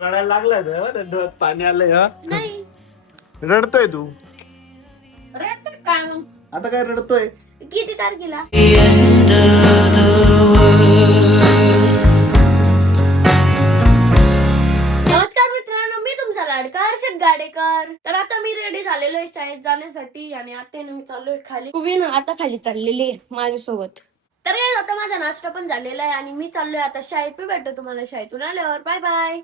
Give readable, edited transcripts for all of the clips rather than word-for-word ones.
रडायला लागलाय तर डोळ्यात पाणी आलंय. हा नाही रडतोय तू रडतोय काय मग? आता काय रडतोय? किती तारखेला? नमस्कार मित्रांनो, मी तुमचा लाडका हर्षद गाडेकर. तर आता मी रेडी झालेलो आहे शाळेत जाण्यासाठी आणि आता मी चाललोय खाली. तुम्ही ना आता खाली चाललेली आहे माझ्यासोबत. तर guys, आता माझा नाश्ता पण झालेला आहे आणि मी चाललोय आता शाळेत. मी भेटतो तुम्हाला शाळेतून आल्यावर. Bye bye.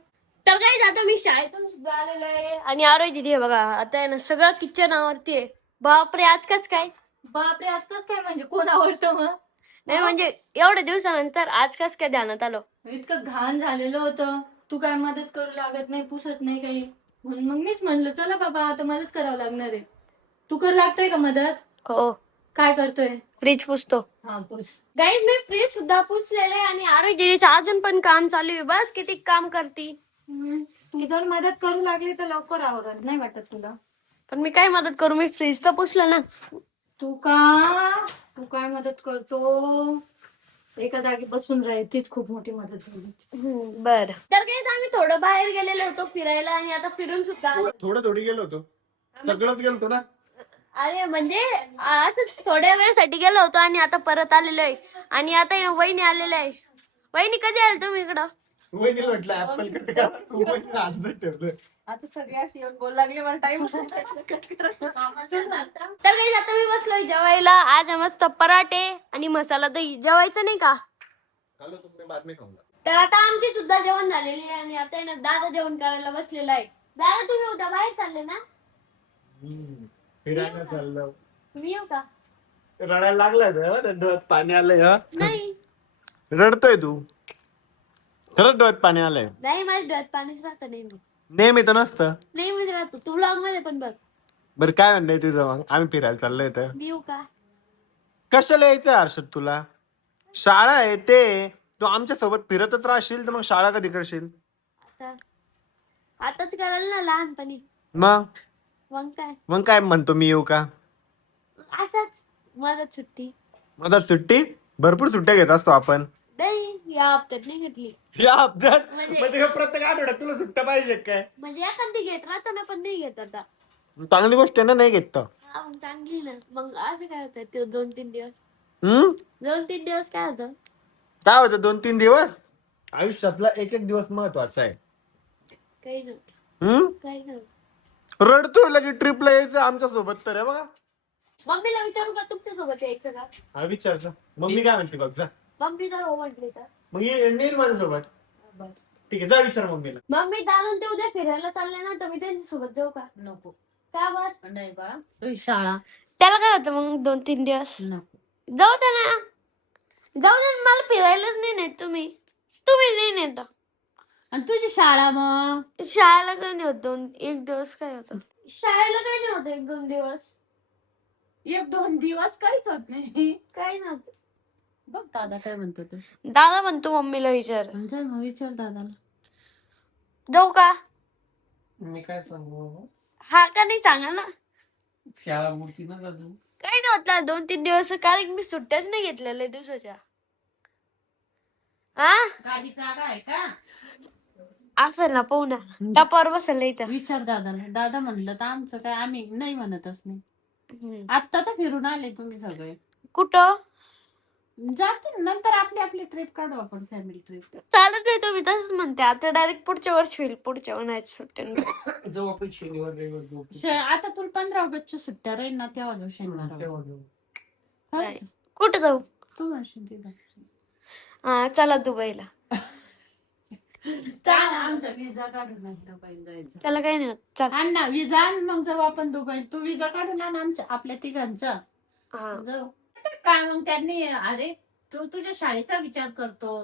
तर guys, आता मी शाळेतून सुद्धा आलेलो आहे आणि आरोय दिदी आहे बघा. आता आहे ना सगळं किचन आवरतीये. बापरे, आज कस काय? बापरे, आज कसं काय म्हणजे कोण आवडतं मग? नाही म्हणजे एवढ्या दिवसानंतर आज कस काय ध्यानात आलो? इतकं घाण झालेलं होतं, तू काय मदत करू लागत नाही, पुसत नाही काही, म्हणून मग मीच म्हणलं चला बाबा आता मलाच करावं लागणार आहे. तू कर लागतोय का मदत? हो, काय करतोय? फ्रीज पुसतो. हा पुस. गाईज मी फ्रीज सुद्धा पुसलेलं आहे आणि आरोग्याचं अजून पण काम चालू आहे. बस किती काम करती. तू जर मदत करू लागली तर लवकर आवडत नाही वाटत तुला? पण मी काय मदत करू, मी फ्रीज तर पुसलं ना. तू काय मदत करतो? एका जागी बसून राहील तीच खूप मोठी मदत झाली. बर. तर गाईज आम्ही थोडं बाहेर गेलेलो होतो फिरायला आणि आता फिरून सुद्धा आलो. थोडं थोडी गेलो होतो, सगळंच गेलो ना. अरे म्हणजे असंच थोड्या वेळसाठी गेलो होतो आणि आता परत आलेलो आहे. आणि आता वहिनी आलेलं आहे. वहिनी कधी आले तुम्ही इकडं? वहिनीला म्हटलं ऍपल कट करा, तू वहिनीला हातात ठेवलं. आता सगळे अशी येऊन बोल लागले मला टाइम. तर काही आता मी बसलोय जेवायला. आज मस्त पराठे आणि मसाला दही. जेवायचं नाही का? खालो तुमने बाद में खाऊंगा. तर आता आमची सुद्धा जेवण झालेली आहे आणि आता आहे ना दादा जेवण करायला बसलेला आहे. दादा तुम्ही उद्या बाहेर चालले ना? फिरायला चाललं. मी येऊ का? रडायला लागलाय तर डोळ्यात पाणी आलंय. हा नाही रडतोय तू? खरंच डोळ्यात पाणी आलंय? नाही, माझ्या डोळ्यात पाणीच राहतं नेहमी. नेहमी तर नसतं. नेहमीच राहतो. तू ब्लॉग मध्ये पण बघ. बरं काय म्हणणं तुझं? मग आम्ही फिरायला चाललोय तर मी येऊ का? कशाला यायचं हर्षद तुला? शाळा आहे ते, तू आमच्या सोबत फिरतच राहशील तर मग शाळा कधी करशील? आता आताच करायला ना लहानपणी. मग मग काय काय म्हणतो मी येऊ का? असंच मदत सुट्टी. मला सुट्टी भरपूर सुट्ट्या घेत असतो आपण. नाही या हप्त्यात नाही घेतली. या हप्त्यात म्हणजे- म्हणजे प्रत्येक आठवड्यात तुला सुट्ट्या पाहिजे काय? म्हणजे एखादी घेत राहतो ना, पण नाही घेत आता. चांगली गोष्ट आहे ना, नाही घेत तर. हा मग चांगली ना. मग असं काय होतं ते 2-3 दिवस? हम्म 2-3 दिवस काय होतं? काय होतं 2-3 दिवस? आयुष्यातला एक एक दिवस महत्वाचा आहे. काही नव्हतं. काही नव्हतं. रडतोय लगे ट्रिपला यायचं आमच्या सोबत तर आहे बघा. मम्मीला विचारू का तुमच्या सोबत यायचं का? हा विचारचं. मम्मी काय म्हणते बघ जा. मम्मी तर हो म्हटली तर. मग येईल माझ्यासोबत. बरं. ठीक आहे, जा विचार मम्मीला. मम्मी दादा ते उद्या फिरायला चालले ना, तर मी त्यांच्या सोबत जाऊ का? नको. का बर? नाही बाळा, तुझी शाळा त्याला काय होतं मग 2-3 दिवस? नको. जाऊ दे ना. जाऊ दे ना, मला फिरायलाच नाही नेत तुम्ही. तुम्ही नाही नेत. आणि तुझी शाळा मग? शाळेला काय नाही होत 1 दिवस काय होतं? शाळेला काय नाही होत 1-2 दिवस. 1-2 दिवस काहीच होत नाही. काय नव्हतं. बघ दादा काय म्हणतो ते. दादा म्हणतो मम्मीला विचार. चल मग विचार दादाला. जाऊ का? मी काय सांगू? हा का नाही सांगा ना. शाळा मोठी ना दादू. काही नव्हतं 2-3 दिवस, कारण मी सुट्ट्याच नाही घेतलेल्या दिवसाच्या. हा गाडी जागा आहे का? असेल ना, पाहू ना. टपावर बसेल इथं. विचार दादाला. दादा म्हणलं तर आमचं काय, आम्ही नाही म्हणतच नाही. आता तर फिरून आले तुम्ही सगळे. कुठं? जाते नंतर आपली आपली ट्रिप काढू आपण, फॅमिली ट्रिप. चालत आहे तुम्ही तसंच म्हणते. आता डायरेक्ट पुढच्या वर्षी होईल, पुढच्या उन्हाळ्याच्या सुट्ट्यांमध्ये. जाऊ आपण शनिवार रविवार जाऊ. आता तुला 15 ऑगस्टच्या सुट्ट्या राहील ना, तेव्हा जाऊ शनिवार. तेव्हा जाऊ. नाही. कुठं जाऊ? तू म्हणशील तिथं. हा चला दुबईला. चाल आमचा विजा काढून आण दुबईला जायचं. त्याला काही नाही होत. चल. आण ना विजा आण, मग जाऊ आपण दुबईला. तू विजा काढून आण आमच्या आपल्या तिघांचा. हा. जाऊ. काय मग त्यांनी, अरे तू तुझ्या शाळेचा विचार करतो,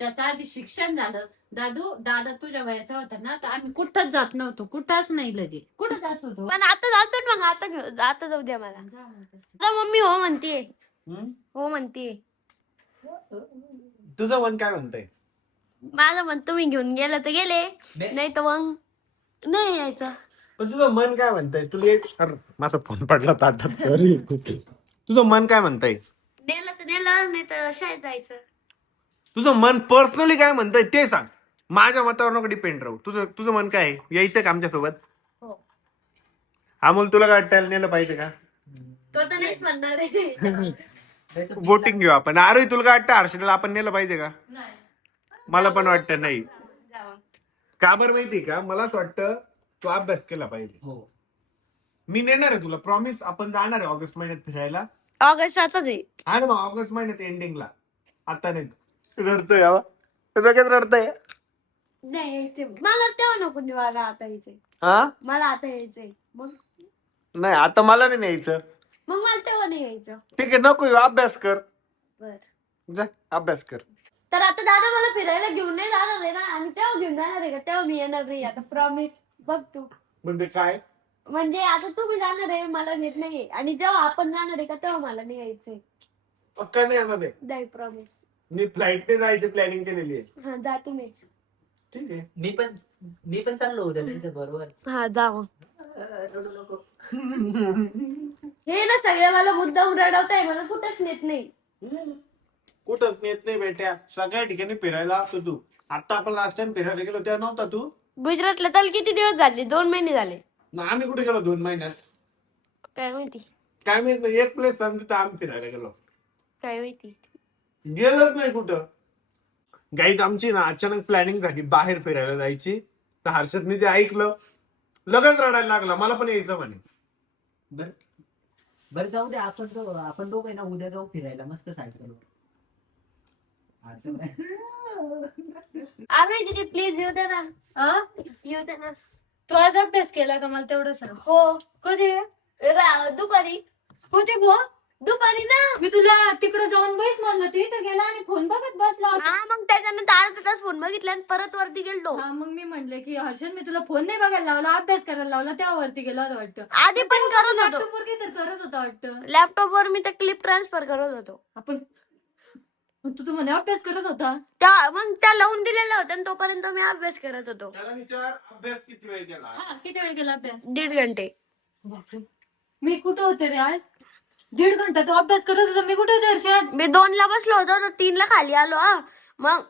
त्याचं आधी शिक्षण झालं. दादा तुझ्या वयाचा होता ना, तर आम्ही कुठंच जात नव्हतो, कुठंच नाही लगे. कुठं जात होतो? पण आता जातो ना, मग आता जाऊ द्या मला. जा मग तसं. आता मम्मी हो म्हणतीये. हो म्हणतीये. तुझं मन काय म्हणतंय? माझं मन तुम्ही घेऊन गेलं तर गेले, नाही तर मग नाही यायचं. पण तुझं मन काय म्हणतंय? तुला अरे माझा फोन पडला ताटात, सॉरी. तुझं मन काय म्हणतंय? नेलं तर नेलं, नाही तर शाळेत जायचं. तुझं मन पर्सनली काय म्हणतंय ते सांग. माझ्या मतावर नको डिपेंड राहू. तुझं मन काय आहे? यायचं का आमच्यासोबत? हो. अमोल तुला काय वाटतं नेलं पाहिजे का? तो तर नाहीच म्हणणार आहे. वोटिंग घेऊ आपण. अरे तुला काय वाटतं हर्षदला आपण नेलं पाहिजे का? नाही. मला पण वाटतं नाही. जावा. का बरं माहिती का? मला असं वाटतं तू अभ्यास केला पाहिजे. हो. मी नेणार आहे तुला प्रॉमिस. आपण जाणार आहे ऑगस्ट महिन्यात फिरायला. ऑगस्ट आताच आहे. हा ना मग ऑगस्ट महिन्यात एंडिंगला. आता नाही रडतोय यावा. लगेच रडतोय. नाही यायचे मला तेव्हा नको मला आता यायचंय. हा मला आता यायचंय मग नाही आता मला नाही न्यायचं. मग मला तेव्हा नाही यायचं. ठीक आहे नको येऊ. अभ्यास कर. बर. जा अभ्यास कर. तर आता दादा मला फिरायला घेऊन नाही जाणार आहे ना आणि तेव्हा घेऊन जाणार आहे का तेव्हा मी येणार नाही आता प्रॉमिस. बघ तू म्हणजे काय? म्हणजे आता तुम्ही जाणार आहे मला नेत नाहीये आणि जेव्हा आपण जाणार आहे का तेव्हा मला नाही यायचंय. पक्का नाही येणार आहे. नाही प्रॉमिस. मी फ्लाईटने जायची प्लॅनिंग केलेली आहे. हा जा तुम्हीच. ठीक आहे. मी पण चाललो होतं त्यांच्या बरोबर. हा जा मग. रडू नको. हे ना सगळे मला मुद्दाम रडवताय मला कुठंच नेत नाही. कुठंच नेत नाही बेट्या. सगळ्या ठिकाणी फिरायला असतो तू. आता आपण लास्ट टाइम फिरायला गेलो तेव्हा नव्हता तू. गुजरातला तर किती दिवस झाले 2 महिने झाले. ना आम्ही कुठे गेलो 2 महिन्यात? काय माहिती काय माहित नाही. एक प्लेस तिथं आम्ही फिरायला गेलो. काय माहिती. गेलोच नाही कुठं. गाईत आमची ना अचानक प्लॅनिंग झाली बाहेर फिरायला जायची. तर हर्षदने ते ऐकलं लगेच रडायला लागला. मला पण यायचं म्हणे. बरं जाऊ दे आपण दोघं आहे ना उद्या जाऊ फिरायला मस्त सायकल. अरे दीदी प्लीज येऊ दे ना. येऊ दे ना. तू आज अभ्यास केला का मला तेवढं सांग. हो. कधी दुपारी. होते गो दुपारी ना. मी तुला तिकडे जाऊन बस म्हणलं तू इथं गेला आणि फोन बघत बसला होता. हा मग त्याच्यानंतर अर्धा तास फोन बघितला आणि परत वरती गेलतो. हा मग मी म्हणले की हर्षद मी तुला फोन नाही बघायला लावला अभ्यास करायला लावला तेव्हा वरती गेला होता वाटतं. आधी पण करत होतो. लॅपटॉपवर काहीतरी करत होता वाटतं. लॅपटॉप वर मी ते क्लिप ट्रान्सफर करत होतो. आपण तू म्हणे अभ्यास करत होता. मग त्या लावून दिलेल्या होत्या आणि तोपर्यंत मी अभ्यास करत होतो. त्याला विचार अभ्यास किती वेळ केला. हा किती वेळ केला अभ्यास. 1.5 घंटे. बापरे. मी कुठे होते रे आज 1.5 घंटा तू अभ्यास करत होता. मी कुठे होते हर्षद. मी 2 ला बसलो होतो तर 3 ला खाली आलो. हा मग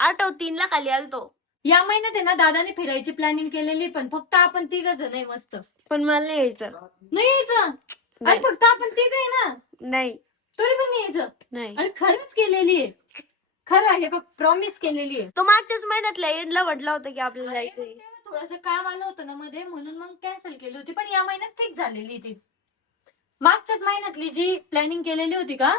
आठव 3 ला खाली आलतो. या महिन्यात आहे ना दादाने फिरायची प्लॅनिंग केलेली पण फक्त आपण तिघच नाही मस्त. पण मला नाही यायचं. नाही यायचं. नाही. अरे फक्त आपण तिघ आहे ना नाही तरी पण नाही यायचं. नाही. आणि खरंच केलेली आहे. खरं आहे बघ प्रॉमिस केलेली आहे. तो मागच्याच महिन्यातल्या एंडला म्हटलं होतं की आपल्याला जायचंय. थोडस काम आलं होतं ना मध्ये म्हणून मग कॅन्सल केली होती पण या महिन्यात फिक्स झालेली ती. मागच्याच महिन्यातली जी प्लॅनिंग केलेली होती का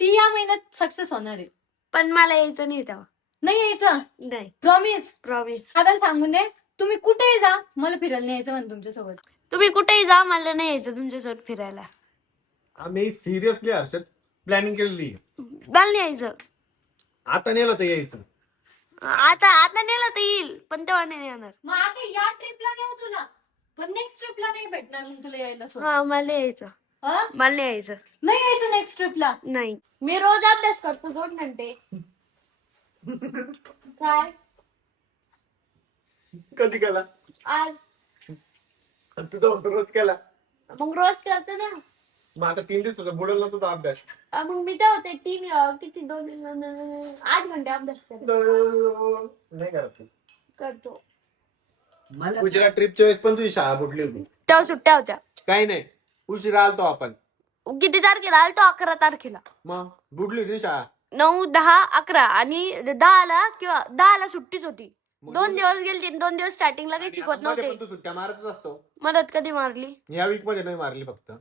ती या महिन्यात सक्सेस होणार आहे. पण मला यायचं नाही तेव्हा. नाही यायचं. नाही प्रॉमिस. प्रॉमिस. दादा सांगून दे तुम्ही कुठेही जा मला फिरायला न्यायचं म्हण तुमच्यासोबत. तुम्ही कुठेही जा मला नाही यायचं तुमच्यासोबत फिरायला. आम्ही सिरियसली हर्षद प्लॅनिंग केलेली आहे. मला नाही यायचं. आता नेलं तर यायचं. आता नेलं तर येईल पण तेव्हा नाही येणार. मग आता या ट्रिपला नेऊ तुला पण नेक्स्ट ट्रिपला नाही भेटणार मग तुला यायला सोड. हा मला नाही यायचं. हा? मला नाही यायचं. नाही यायचं नेक्स्ट ट्रिपला. नाही. मी रोज अभ्यास करतो 2 घंटे. काय कधी केला? आज तू तर रोज केला. मग रोज करतो ना. मग आता 3 दिवस बुडेल ना तुझा अभ्यास. मग मी तर होते 3 किती 8 घंटे अभ्यास करतो. नाही करत. करतो. मला गुजरात ट्रिपच्या वेळेस पण तुझी शाळा बुडली होती. तेव्हा सुट्ट्या होत्या. काही नाही उशिरा आलतो आपण. किती तारखेला आलतो? 11 तारखेला. मग बुडली होती ना शाळा. 9, 10, 11 आणि 10ला किंवा 10ला सुट्टीच होती. मग 2 दिवस गेलती. 2 दिवस स्टार्टिंगला काही शिकवत मध्ये नव्हते. पण तू सुट्ट्या मारतच असतो. मदत कधी मारली? या वीक मध्ये नाही मारली फक्त.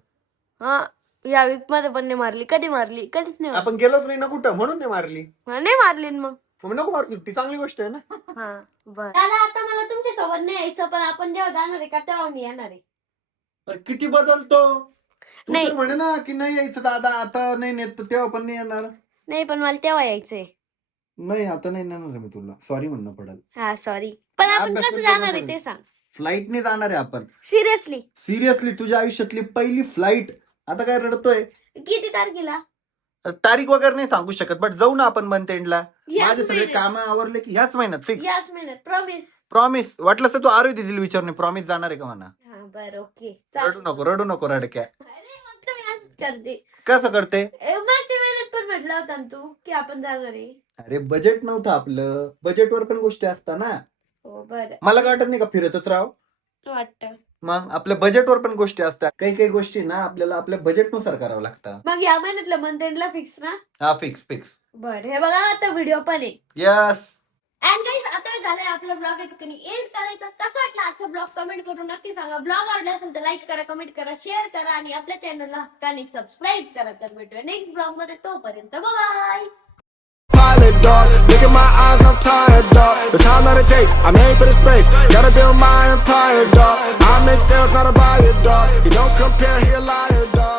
हा या वीक मध्ये पण नाही मारली. कधी मारली? कधीच नाही मारली. आपण गेलोच नाही ना कुठं म्हणून नाही मारली. हा, नाही मारली ना मग. मग नको मारू सुट्टी चांगली गोष्ट आहे ना. हा बर. दादा आता मला तुमच्या सोबत नाही यायचं पण आपण जेव्हा जाणार आहे का तेव्हा मी येणार आहे. अरे किती बदलतो तू. नाही. तर म्हणे ना की नाही यायचं दादा आता नाही नेत तेव्हा पण नाही येणार. नाही पण मला तेव्हा यायचंय. नाही आता नाही नेणार मी तुला. सॉरी म्हणणं पडेल. हा सॉरी. पण आपण अभ्यास कसं पण जाणार करणार आहे ते सांग. फ्लाईटने जाणार आहे आपण. सिरियसली. सिरियसली तुझ्या आयुष्यातली पहिली फ्लाईट. आता काय रडतोय? किती तारखेला? तारीख वगैरे नाही सांगू शकत बट जाऊ ना आपण मंथ एंडला. याच माझे सगळे महिन्यात. काम आवरले की ह्याच महिन्यात फिक्स. याच महिन्यात प्रॉमिस. प्रॉमिस. वाटलं तर तू आरोग्य दिली विचारणे प्रॉमिस जाणार आहे का म्हणा. हा बर ओके. रडू नको रडक्या. अरे मग तुम्ही असंच करते. कसं करते? मागच्या महिन्यात पण म्हटलं होता ना तू की आपण जाणार आहे. अरे बजेट नव्हतं आपलं, बजेटवर पण गोष्टी असतात ना. हो बरं मला काय वाटत नाही का फिरतच राव. वाटतं. मग आपल्या बजेटवर पण गोष्टी असतात. काही काही गोष्टी ना आपल्याला आपल्या बजेटनुसार करावं लागतं. मग या महिन्यातलं मंथ एंडला फिक्स ना. हा फिक्स. बरं हे बघा आता व्हिडिओ पण आहे. यस. अँड गाईज आता झालंय आपला ब्लॉग या ठिकाणी एंड करायचा. कसा वाटला आजचा ब्लॉग कमेंट करून नक्की सांगा. ब्लॉग आवडला असेल तर लाईक करा, कमेंट करा, शेअर करा आणि आपल्या चॅनलला हक्काने सबस्क्राईब करा. तर भेटूया नेक्स्ट ब्लॉग मध्ये. तोपर्यंत bye. Pilot, dog. Look at my eyes, I'm tired, dog. The time that it takes, I made for the space. Gotta build my empire, dog. I make sales, not a buyer, dog. You don't compare, he a liar, dog.